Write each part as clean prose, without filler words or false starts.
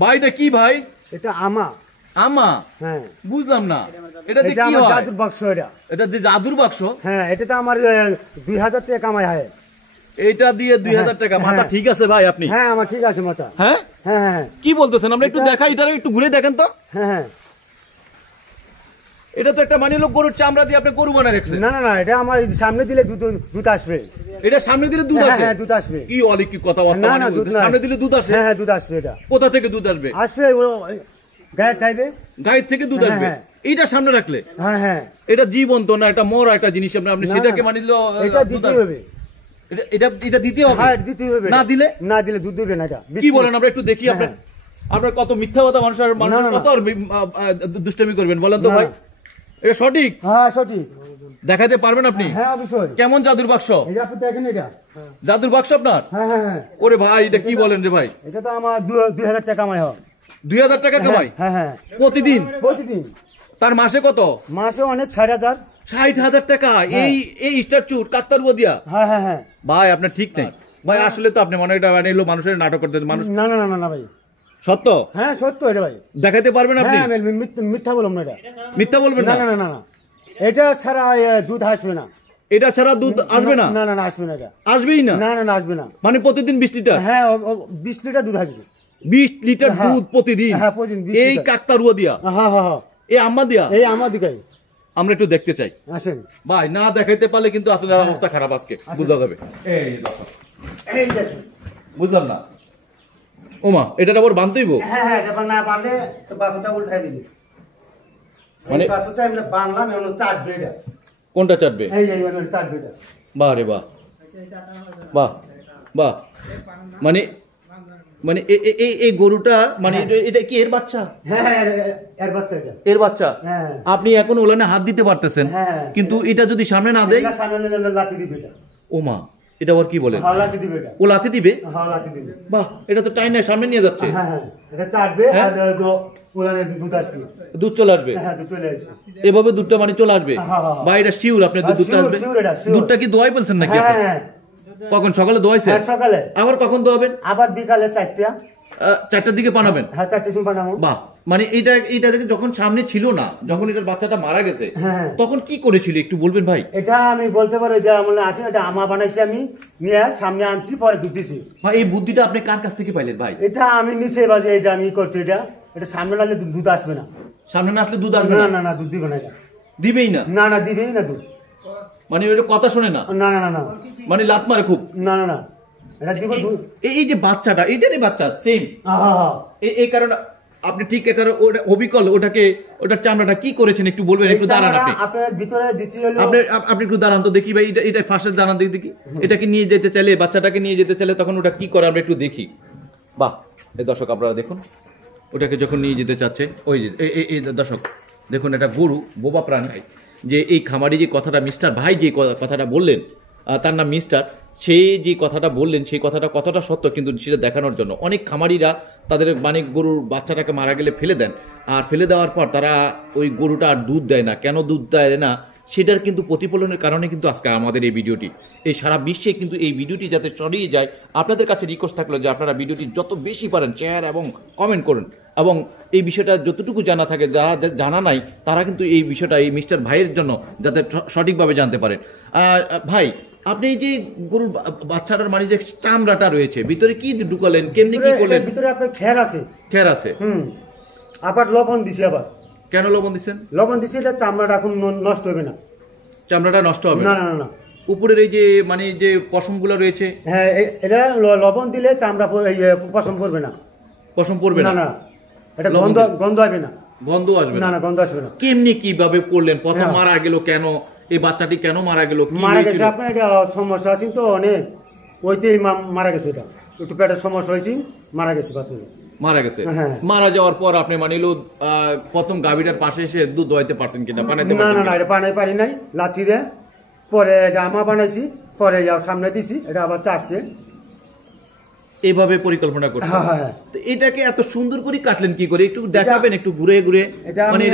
ভাই এটা কি ভাই? এটা আমা। আমা? হ্যাঁ। বুঝলাম না। এটা দিয়ে কি হয়? জাদুর বাক্স এটা। এটা দিয়ে জাদুর বাক্স? হ্যাঁ, এটা তো আমার 2000 টাকা কামাই হয়। এটা দিয়ে 2000 টাকা? মাথা ঠিক আছে ভাই আপনি? হ্যাঁ, আমার ঠিক আছে মাথা। হ্যাঁ হ্যাঁ হ্যাঁ। কি বলতেছেন? আমরা একটু দেখাই, এটা একটু ঘুরে দেখেন তো। হ্যাঁ হ্যাঁ। এটা তো একটা মানে লোক গরুর চামড়া দিয়ে আপনি গরু বানায় রাখছেন। না না না, এটা আমার সামনে দিলে দুধ আসবে। এটা সামনে দিলে দুধ আসে? হ্যাঁ, দুধ আসবে। কি অলিক কি কথাবার্তা মানে বলছেন? সামনে দিলে দুধ আসে? হ্যাঁ হ্যাঁ, দুধ আসবে। এটা কোথা থেকে দুধ আসবে? আসবে গায়ে খাইবে, গায়ের থেকে দুধ আসবে। এইটা সামনে রাখলে? হ্যাঁ হ্যাঁ। এটা জীবন্ত না, এটা মরা একটা জিনিস। আপনি সেটাকে মানিল এটা দিতে হবে। এটা দিতে হবে? হ্যাঁ, দিতে হবে। না দিলে দুধ দেবে না। এটা কি বলেন? আমরা একটু দেখি। আপনার কত মিথ্যা কথা, মানুষের কত দুষ্টামি করবেন বলেন তো ভাই? এটা সঠিক? হ্যাঁ সঠিক। দেখাতে পারবেন আপনি? হ্যাঁ অবশ্যই। কেমন জাদুর বাক্স? এটা আপনি দেখেন। এটা জাদুর বাক্স আপনার? হ্যাঁ হ্যাঁ। ওরে ভাই, এটা কি বলেন রে ভাই? এটা তো আমার 2000 টাকা কামাই হয়। 2000 টাকা কামাই? হ্যাঁ হ্যাঁ। প্রতিদিন? প্রতিদিন। তার মাসে কত? মাসে অনেক 60,000। 60,000 টাকা এই স্ট্যাচু কাকতারুয়া দিয়া? হ্যাঁ হ্যাঁ হ্যাঁ। ভাই আপনার ঠিক নেই ভাই। আসলে তো আপনি মনে হয় বানাইলো মানুষের নাটক করতে। মানুষ না না না না ভাই, সত্য? হ্যাঁ সত্য এটা ভাই। দেখাতে পারবেন আপনি? হ্যাঁ, মিথ্যা বললাম না। এটা মিথ্যা বলবেন না? না না না না, এটা ছাড়া দুধ আসবে না। এটা ছাড়া দুধ আসবে না? না না না, আসবে না। এটা আসবেই না? না না না, আসবে না। মানে প্রতিদিন 20 লিটার? হ্যাঁ, 20 লিটার দুধ আসবে। 20 লিটার দুধ প্রতিদিন? হ্যাঁ প্রতিদিন। এই কাকতারুয়া দিয়া? হ্যাঁ হ্যাঁ হ্যাঁ। এই আম্মা দিয়া? এই আমার দিকে আমরা একটু দেখতে চাই। আসেন ভাই, না দেখাইতে পারলে কিন্তু আপনাদের অবস্থা খারাপ আজকে বুঝা যাবে। এই দেখুন। বুঝলাম না। ওমা, এটা আবার বানতেইব? হ্যাঁ হ্যাঁ, এটা না বানলে বাসটা উল্টাই দিবি। মানে বাসটা আমরা বানলাম, এমন চাটবে। এটা কোনটা চাটবে? এই চাটবে এটা। বাহ রে বাহ, বাহ বাহ। মানে মানে এই গরুটা মানে এটা কি এর বাচ্চা? হ্যাঁ এর বাচ্চা। এটা এর বাচ্চা? হ্যাঁ। আপনি এখন ওলানে হাত দিতে পারতেছেন, কিন্তু এটা যদি সামনে না দেয়? সামনে লাথি দিবে এটা। ওমা, এটা আবার কি বলেন? হ্যাঁ, লাথি দিবে এটা। ও লাথি দিবে? হ্যাঁ, লাথি দিবে। বাহ, এটা তো টাইনে সামনে নিয়ে যাচ্ছে। হ্যাঁ হ্যাঁ, এটা চাটবে আর ওলানে দুধ আসবে। দুধ চলে আসবে? হ্যাঁ, দুধ চলে আসবে। এভাবে দুধটা মানে চলে আসবে? বা এটা শিওর আপনি দুধটা আসবে? দুধটা কি দোয়াই বলছেন নাকি? হ্যাঁ। কখন? সকালে দোয়াইছে? সকালে। আবার কখন দোয়াবেন? আবার বিকালে 4টা। 4টার দিকে বানাবেন? হ্যাঁ, 4টার সময় বানাবো। বাহ, মানে এটা যখন সামনে ছিল না, যখন এটার বাচ্চাটা মারা গেছে, তখন কি করেছিল একটু বলবেন ভাই? এটা আমি বলতে পারি যে আমার আছে, এটা আমা বানাইছি, আমি নিয়ে সামনে আনছি, পরে দুধ দিছি। ভাই, এই বুদ্ধিটা আপনি কার কাছ থেকে পাইলেন ভাই? এটা আমি নিচে বাজে, এটা আমি করছি। এটা সামনে না আসলে দুধ আসবে না। সামনে না আসলে দুধ আসবে না? না না, দুধ দিবে না। এটা দিবেই না? না না, দিবেই না দুধ। মানে ওটা কথা শুনে না? না না না না, মানে লাত মারে খুব? না না না, এটা দিব দুধ। এই যে বাচ্চাটা, এটারই বাচ্চা সেম? এই কারণে আপনি ঠিক ওটা অবিকল ওটার চামড়াটা কি করেছেন একটু বলবেন? একটু দাঁড়ান আপনি। আপনার ভিতরে দিচ্ছি হলো আপনি একটু দাঁড়ান তো দেখি ভাই। এটা ফার্স্টে দাঁড়ান দেখি। এটাকে নিয়ে যেতে চাইলে, বাচ্চাটাকে নিয়ে যেতে চাইলে তখন ওটা কি করে আমরা একটু দেখি। বাহ, এই দর্শক আপনারা দেখুন, ওটাকে যখন নিয়ে যেতে চাচ্ছে, ওই যে এই দর্শক দেখুন, এটা গরু বোবা প্রাণী। যে এই খামারি যে কথাটা মিস্টার ভাই যে কথাটা বললেন, তার নাম মিস্টার, সে যে কথাটা বললেন সেই কথাটা কতটা সত্য কিন্তু সেটা দেখানোর জন্য অনেক খামারিরা তাদের মানে গরুর বাচ্চাটাকে মারা গেলে ফেলে দেন, আর ফেলে দেওয়ার পর তারা ওই গরুটা আর দুধ দেয় না। কেন দুধ দেয় না সেটার কিন্তু প্রতিফলনের কারণে কিন্তু আজকে আমাদের এই ভিডিওটি, এই সারা বিশ্বে কিন্তু এই ভিডিওটি যাতে ছড়িয়ে যায়, আপনাদের কাছে রিকোয়েস্ট থাকলো যে আপনারা ভিডিওটি যত বেশি পারেন শেয়ার এবং কমেন্ট করুন, এবং এই বিষয়টা যতটুকু জানা থাকে, যারা জানা নাই তারা কিন্তু এই বিষয়টা এই মিস্টার ভাইয়ের জন্য যাতে সঠিকভাবে জানতে পারেন। ভাই, আপনি এই যে গরুর বাচ্চাটার মানে যে চামড়াটা রয়েছে ভিতরে কি ঢুকালেন, কেমনি কি করলেন? ভিতরে আপনার খের আছে। খের আছে? আবার লবণ দিছি। আবার কেন লবণ দিচ্ছেন? লবণ দিছি, এটা চামড়াটা এখন নষ্ট হবে না। চামড়াটা নষ্ট হবে না? না না, উপরের এই যে মানে যে পশমগুলো রয়েছে, হ্যাঁ, এটা লবণ দিলে চামড়া পশম পড়বে না। পশম পড়বে না? না, এটা গন্ধ আসবে না। গন্ধ আসবে না? না, গন্ধ আসবে না। কেমনি কিভাবে করলেন? প্রথম মারা গেল কেন? এই বাচ্চাটি কেন মারা গেল? মারা গেছে আপনার এটা সমস্যা আছে তো অনেক, ওইতেই মারা গেছে। এটা একটু পেটের সমস্যা হয়েছে, মারা গেছে বাচ্চাটা। মারা গেছে? মারা যাওয়ার পর আপনি মানিল প্রথম গাভীটার পাশে এসে দুধ দোয়াইতে পারছেন কিনা? বানাইতে পারছেন? না, এটা বানাই পারি নাই, লাথি দে। পরে এটা আমা বানাইছি, পরে সামনে দিছি, এটা আবার চাটছে। এইভাবে পরিকল্পনা করছেন? হ্যাঁ। তো এটাকে এত সুন্দর করে কাটলেন কি করে একটু দেখাবেন? একটু ঘুরে ঘুরে। মানে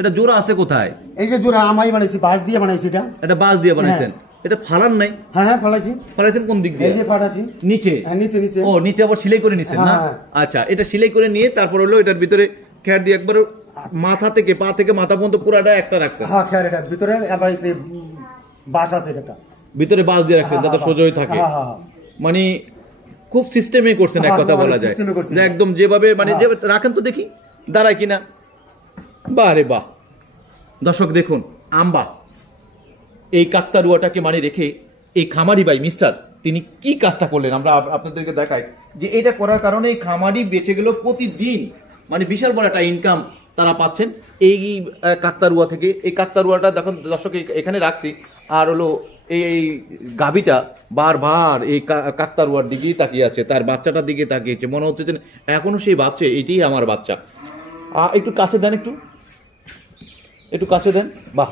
এটা জোড়া আছে কোথায়? এই যে জোড়া আমাই বানাইছি, বাঁশ দিয়ে বানাইছি। এটা বাঁশ দিয়ে বানাইছেন? এটা ফালান নাই? হ্যাঁ হ্যাঁ ফালাইছি। ফালাইছেন কোন দিক দিয়ে? এই যে ফাটাছি নিচে? হ্যাঁ নিচে নিচে। ও নিচে আবার সেলাই করে নিছেন না? হ্যাঁ। আচ্ছা, এটা সেলাই করে নিয়ে তারপর হলো এটার ভিতরে খ্যার দিয়ে একবার মাথা থেকে পা থেকে মাথা পর্যন্ত পুরাটা একটা রাখছেন? হ্যাঁ খ্যার এটা ভিতরে আবার বাস আছে এটা ভিতরে বাস দিয়ে রাখছেন যাতে সোজা হয়ে থাকে। হ্যাঁ হ্যাঁ মানে খুব সিস্টেমে করছেন এক কথা বলা যায়, যে একদম যেভাবে মানে যে রাখেন তো দেখি দাঁড়ায় কিনা। বাহ রে বাহ। দর্শক দেখুন, আম্বা এই কাকতারুয়াটাকে মানে রেখে এই খামারি ভাই মিস্টার তিনি কি কাজটা করলেন আমরা আপনাদেরকে দেখাই, যে এটা করার কারণে এই খামারি বেঁচে গেল প্রতিদিন মানে বিশাল বড় একটা ইনকাম তারা পাচ্ছেন এই কাকতারুয়া থেকে। এই কাকতারুয়াটা দেখুন দর্শক এখানে রাখছি, আর হলো এই গাভীটা বারবার এই কাকতারুয়ার দিকেই তাকিয়ে আছে, তার বাচ্চাটার দিকে তাকিয়েছে, মনে হচ্ছে যে এখনো সেই বাচ্চা, এটাই আমার বাচ্চা। একটু কাছে দেন, একটু কাছে দেন। বাহ,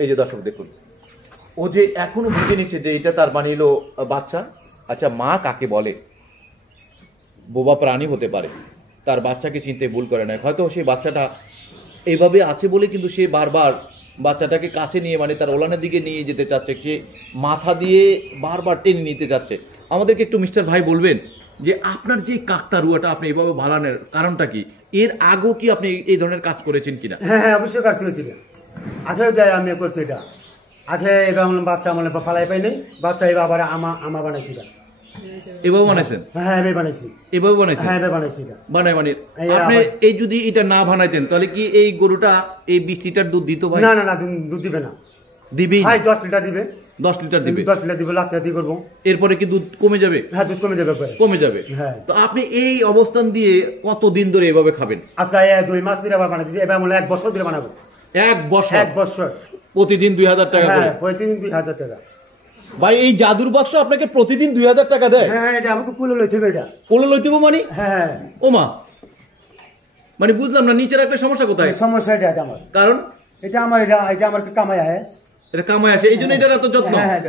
এই যে দর্শক দেখুন, ও যে এখনো বুঝে নিচ্ছে যে এটা তার মানে হলো বাচ্চা। আচ্ছা, মা কাকে বলে? বোবা প্রাণী হতে পারে, তার বাচ্চাকে চিনতে ভুল করে না, হয়তো সেই বাচ্চাটা এইভাবে আছে বলে কিন্তু সে বারবার বাচ্চাটাকে কাছে নিয়ে মানে তার ওলানের দিকে নিয়ে যেতে চাচ্ছে, সে মাথা দিয়ে বারবার টেনে নিতে চাচ্ছে। আমাদেরকে একটু মিস্টার ভাই বলবেন যে আপনার যে কাকতারুয়াটা আপনি এইভাবে ভালানের কারণটা কি? এর আগেও কি আপনি এই ধরনের কাজ করেছেন কিনা? হ্যাঁ হ্যাঁ অবশ্যই কাজ করেছিল। আগেও যাই আমি করছি এটা, আগে এবার বাচ্চা মানে ফালাই পাই নাই, বাচ্চা এবার আবার আমা বানাইছি এটা। এভাবে বানাইছেন? হ্যাঁ এবার বানাইছি। এভাবে বানাইছেন? হ্যাঁ এবার বানাইছি এটা। বানাই মানে আপনি এই যদি এটা না বানাইতেন তাহলে কি এই গরুটা এই 20 লিটার দুধ দিত ভাই? না না না, দুধ দিবে না। দিবেই? ভাই 10 লিটার দিবে। 10 লিটার দিবে? 10 লিটার দিবে, লাখ দিয়ে করবো। এরপরে কি দুধ কমে যাবে? হ্যাঁ দুধ কমে যাবে। কমে যাবে। হ্যাঁ। তো আপনি এই অবস্থান দিয়ে কতদিন ধরে এভাবে খাবেন? আজকে 2 মাস ধরে আবার বানাইছি, এবার বলে 1 বছর ধরে বানাবো। 1 বছর? 1 বছর। প্রতিদিন 2000 টাকা করে? হ্যাঁ প্রতিদিন 2000 টাকা। ভাই এই জাদুর বাক্স আপনাকে প্রতিদিন 2000 টাকা দেয়? হ্যাঁ এটা আমাকে কুলো লইতে হবে। এটা কোলে লইতে হবে মানে? হ্যাঁ। ওমা, মানে বুঝলাম না, নিচের একটা সমস্যা কোথায়? সমস্যা এটা আমার। কারণ এটা আমার কামাই হয়, এটা কামাই আসে, এই জন্য এটার এত যত্ন। হ্যাঁ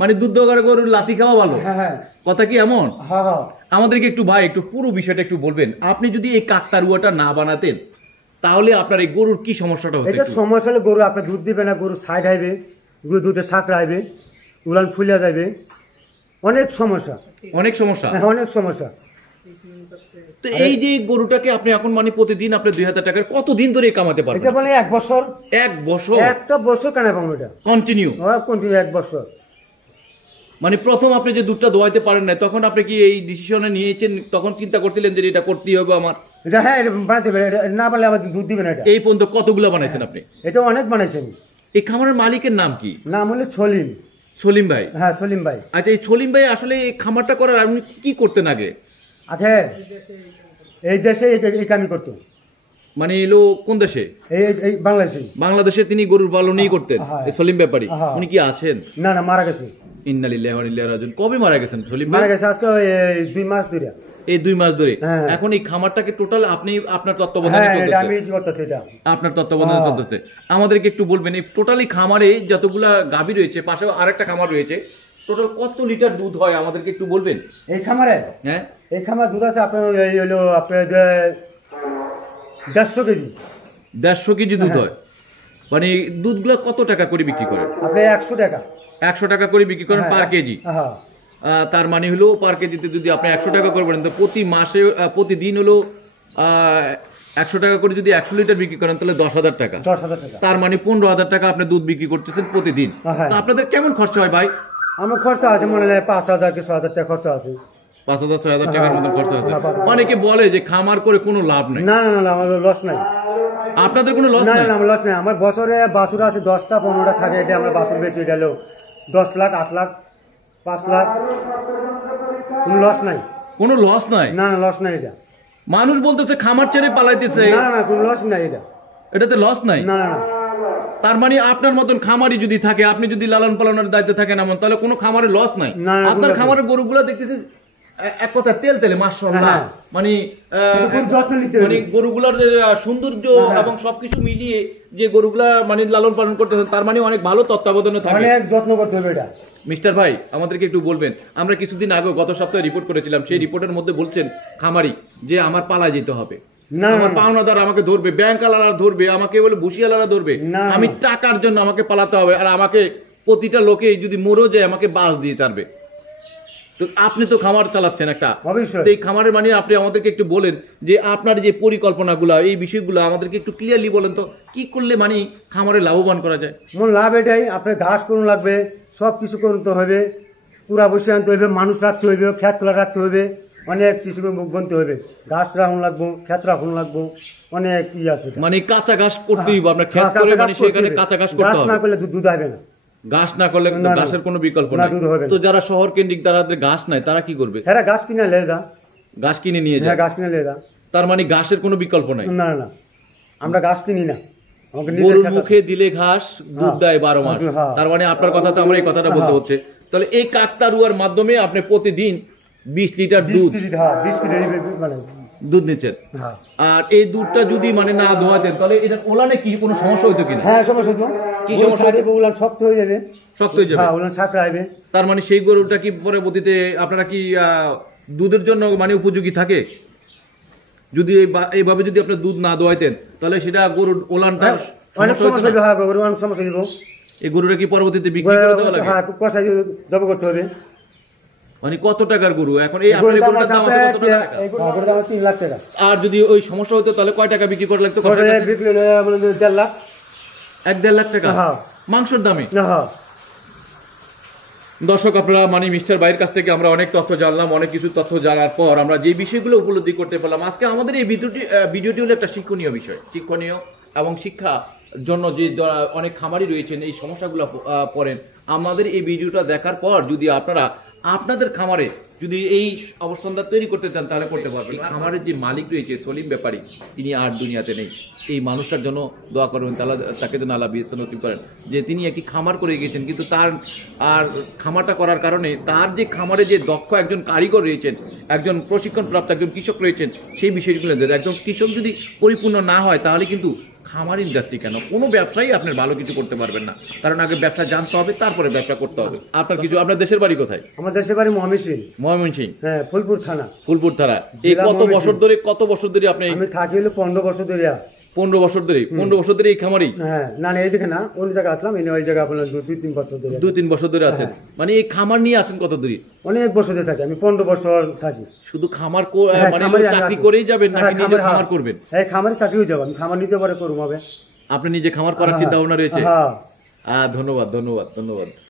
মানে দুধ দোকানে গরুর লাথি খাওয়া ভালো, হ্যাঁ কথা কি এমন? হ্যাঁ হ্যাঁ। আমাদেরকে একটু ভাই একটু পুরো বিষয়টা একটু বলবেন, আপনি যদি এই কাকতারুয়াটা না বানাতেন তাহলে আপনার এই গরুর কি সমস্যাটা হতো? এটা সমস্যা হলে গরু আপনার দুধ দিবে না, গরু সাইড হাইবে, গরু দুধে ছাকরা হাইবে, উলান ফুলিয়া যাবে, অনেক সমস্যা। অনেক সমস্যা? হ্যাঁ অনেক সমস্যা। তো এই যে গরুটাকে আপনি এখন মানে প্রতিদিন আপনি 2000 টাকার কতদিন ধরে কামাতে পারবেন? এটা মানে 1 বছর। 1 বছর? একটা বছর কেন পাবো এটা কন্টিনিউ? হ্যাঁ কন্টিনিউ 1 বছর। মানে প্রথম আপনি যে দুধটা দোয়াইতে পারেন না তখন আপনি কি এই ডিসিশনে নিয়েছেন, তখন চিন্তা করছিলেন যে এটা করতেই হবে আমার? এটা হ্যাঁ এটা বানাতে হবে, এটা না বানালে আবার দুধ দিবে না। এটা এই পর্যন্ত কতগুলো বানাইছেন আপনি? এটা অনেক বানাইছেন। এই খামারের মালিকের নাম কি? নাম হলো সলিম। সলিম ভাই? হ্যাঁ সলিম ভাই। আচ্ছা, এই সলিম ভাই আসলে এই খামারটা করার আপনি কি করতেন আগে? আগে এই দেশে এই কামই করতো। মানে এলো কোন দেশে? এই বাংলাদেশে। বাংলাদেশে তিনি গরুর পালনই করতেন এই সলিম ব্যাপারী? উনি কি আছেন? না না মারা গেছে। ইন্না লিল্লাহি ওয়া ইন্না ইলাইহি রাজিউন। কবে মারা গেছেন সলিম ভাই? মারা গেছে আজকে 2 মাস ধরে। এই 2 মাস ধরে? এখন এই খামারটাকে টোটাল আপনি আপনার তত্ত্বাবধানে চলতেছে? আমি কি করতেছি এটা আপনার তত্ত্বাবধানে চলতেছে। আমাদেরকে একটু বলবেন এই টোটালি খামারে যতগুলা গাভী রয়েছে, পাশেও আরেকটা খামার রয়েছে, টোটাল কত লিটার দুধ হয় আমাদেরকে একটু বলবেন? এই খামারে? হ্যাঁ এই খামার দুধ আছে আপনার এই হলো আপনার 150 কেজি। 150 কেজি দুধ হয়? মানে দুধগুলো কত টাকা করে বিক্রি করেন? আপনি 100 টাকা। 100 টাকা করে বিক্রি করেন পার কেজি? হ্যাঁ। তার মানে হলো পার কেজিতে যদি আপনি 100 টাকা করে বলেন তো প্রতি মাসে প্রতিদিন হলো 100 টাকা করে যদি 100 লিটার বিক্রি করেন তাহলে 10,000 টাকা। 10,000 টাকা। তার মানে 15,000 টাকা আপনি দুধ বিক্রি করতেছেন প্রতিদিন। তো আপনাদের কেমন খরচা হয় ভাই? আমার খরচা আছে মনে হয় 5,000 কি 6,000 টাকা খরচা আছে। 5,000 6,000 টাকার মতো খরচা আছে। অনেকে বলে যে খামার করে কোনো লাভ নাই। না না না আমার লস নাই। আপনাদের কোনো লস নাই? না না আমার লস নাই। আমার বছরে বাছুর আছে 10টা 15টা থাকে, এটা আমরা বাছুর বেশি এটা হলো 10 লাখ 8 লাখ 5 লাখ, কোনো লস নাই। কোনো লস নাই? না না লস নাই। এটা মানুষ বলতেছে খামার ছেড়ে পালাইতেছে। না না কোনো লস নাই এটা। এটাতে লস নাই? না না না। তার মানে আপনার মতন খামারি যদি থাকে, আপনি যদি লালন পালনের দায়িত্বে থাকেন এমন, তাহলে কোনো খামারে লস নাই। আপনার খামারের গরুগুলো দেখতেছি এক কথা তেল তেলে মাশাআল্লাহ, মানে গরুগুলার সৌন্দর্য এবং সবকিছু মিলিয়ে যে গরুগুলা মানে লালন পালন করতেছেন, তার মানে অনেক ভালো তত্ত্বাবধানে থাকে, অনেক যত্ন করতে হবে এটা। মিস্টার ভাই আমাদেরকে একটু বলবেন, আমরা কিছুদিন আগে গত সপ্তাহে রিপোর্ট করেছিলাম, সেই রিপোর্টের মধ্যে বলছেন খামারি যে আমার পালা যেতে হবে, আমার পাওনাদার আমাকে ধরবে, ব্যাংক আলারা ধরবে, আমাকে বলে বসিয়ালারা ধরবে, আমি টাকার জন্য আমাকে পালাতে হবে, আর আমাকে প্রতিটা লোকে যদি মরেও যায় আমাকে বাস দিয়ে ছাড়বে। তো আপনি তো খামার চালাচ্ছেন একটা, তো এই খামারের মানে আপনি আমাদেরকে একটু বলেন যে আপনার যে পরিকল্পনাগুলো, এই বিষয়গুলো আমাদেরকে একটু ক্লিয়ারলি বলেন তো, কি করলে মানে খামারে লাভবান করা যায়? মূল লাভ এটাই, আপনার ঘাস করুন লাগবে, সব কিছু করতে হবে, পুরা বসে আনতে হবে, মানুষ রাখতে হবে, খেত খোলা রাখতে হবে, অনেক শিশুকে মুখ বনতে হবে, ঘাস রাখুন লাগবো, খেত রাখুন লাগবো, অনেক ই আছে। মানে কাঁচা ঘাস করতেই হবে, আপনার খেত করে মানে সেখানে কাঁচা ঘাস করতে হবে। না করলে দুধ হবে না, ঘাস না করলে কিন্তু ঘাসের কোনো বিকল্প নাই। তো যারা শহর কেন্দ্রিক, তারা ঘাস নাই, তারা কি করবে? হ্যাঁ, ঘাস কিনে লেদা, ঘাস কিনে নিয়ে যায়, ঘাস কিনে লেদা। তার মানে ঘাসের কোনো বিকল্প নাই? না না, আমরা ঘাস কিনি না। গরুর মুখে দিলে ঘাস, দুধ দেয় 12 মাস। তার মানে আপনার কথা তো আমরা এই কথাটা বলতে হচ্ছে, তাহলে এই কাকতারুয়ার মাধ্যমে আপনি প্রতিদিন 20 লিটার দুধ, 20 লিটার মানে দুধ নিচ্ছেন। আর এই দুধটা যদি মানে না ধোয়াতেন, তাহলে এটা ওলানে কি কোনো সমস্যা হইতো কিনা? হ্যাঁ, সমস্যা হতো। কি সমস্যা? ওলান শক্ত হয়ে যাবে, শক্ত হয়ে যাবে। হ্যাঁ, ওলান ছাকরা হবে। তার মানে সেই গরুটা কি পরবর্তীতে আপনারা কি দুধের জন্য মানে উপযোগী থাকে? যদি এইভাবে যদি আপনার দুধ না দোয়াইতেন, তাহলে সেটা গরুর ওলানটা অনেক সমস্যা হবে। হ্যাঁ, গরুর অনেক সমস্যা হবে। এই গরুটা কি পরবর্তীতে বিক্রি করে দেওয়া লাগে? হ্যাঁ, কষাই জব করতে হবে। মানে কত টাকার গরু এখন এই আপনার গরুটার দাম আছে কত টাকা? এই গরুটার দাম 3 লাখ টাকা। আর যদি ওই সমস্যা হতো তাহলে কয় টাকা বিক্রি করা লাগতো? বিক্রি হলে মানে 1.5 লাখ, 1-1.5 লাখ টাকা মাংসের দামে। দর্শক, আপনারা মানে মিস্টার ভাইয়ের কাছ থেকে আমরা অনেক তথ্য জানলাম। অনেক কিছু তথ্য জানার পর আমরা যে বিষয়গুলো উপলব্ধি করতে পারলাম, আজকে আমাদের এই ভিডিওটি হলো একটা শিক্ষণীয় বিষয়, শিক্ষণীয় এবং শিক্ষা জন্য যে অনেক খামারি রয়েছেন এই সমস্যাগুলো পড়েন, আমাদের এই ভিডিওটা দেখার পর যদি আপনারা আপনাদের খামারে যদি এই অবস্থানটা তৈরি করতে চান তাহলে করতে পারবেন। এই খামারের যে মালিক রয়েছে সলিম ব্যাপারী, তিনি আর দুনিয়াতে নেই। এই মানুষটার জন্য দোয়া করবেন, তাকে যেন আল্লাহ বিস্তার নসিব করেন, যে তিনি একটি খামার করে গিয়েছেন, কিন্তু তার আর খামারটা করার কারণে তার যে খামারে যে দক্ষ একজন কারিগর রয়েছেন, একজন প্রশিক্ষণপ্রাপ্ত একজন কৃষক রয়েছেন, সেই বিষয়গুলো একজন কৃষক যদি পরিপূর্ণ না হয় তাহলে কিন্তু খামার ইন্ডাস্ট্রি কেন কোনো ব্যবসায়ী আপনার ভালো কিছু করতে পারবেন না। কারণ আগে ব্যবসা জানতে হবে, তারপরে ব্যবসা করতে হবে। আপনার কিছু, আপনার দেশের বাড়ি কোথায়? আমার দেশের বাড়ি ময়মনসিংহ। হ্যাঁ, ফুলপুর থানা। এই কত বছর ধরে আপনি? আমি থাকি হলো 15 বছর ধরে। 15 বছর ধরে এই খামারেই? হ্যাঁ, না এইদিকে না, অন্য জায়গায় আসলাম, ওই জায়গায় আপনার 2-3 বছর ধরে। 2-3 বছর ধরে আছেন? মানে এই খামার নিয়ে আছেন কত ধরে? অনেক বছর ধরে থাকি আমি, 15 বছর থাকি। শুধু খামার মানে চাকরি করেই যাবেন নাকি নিজে খামার করবেন? হ্যাঁ, খামারে চাকরিও যাব, আমি খামার নিতে পারে করব। হবে, আপনি নিজে খামার করার চিন্তা ভাবনা রয়েছে? ধন্যবাদ।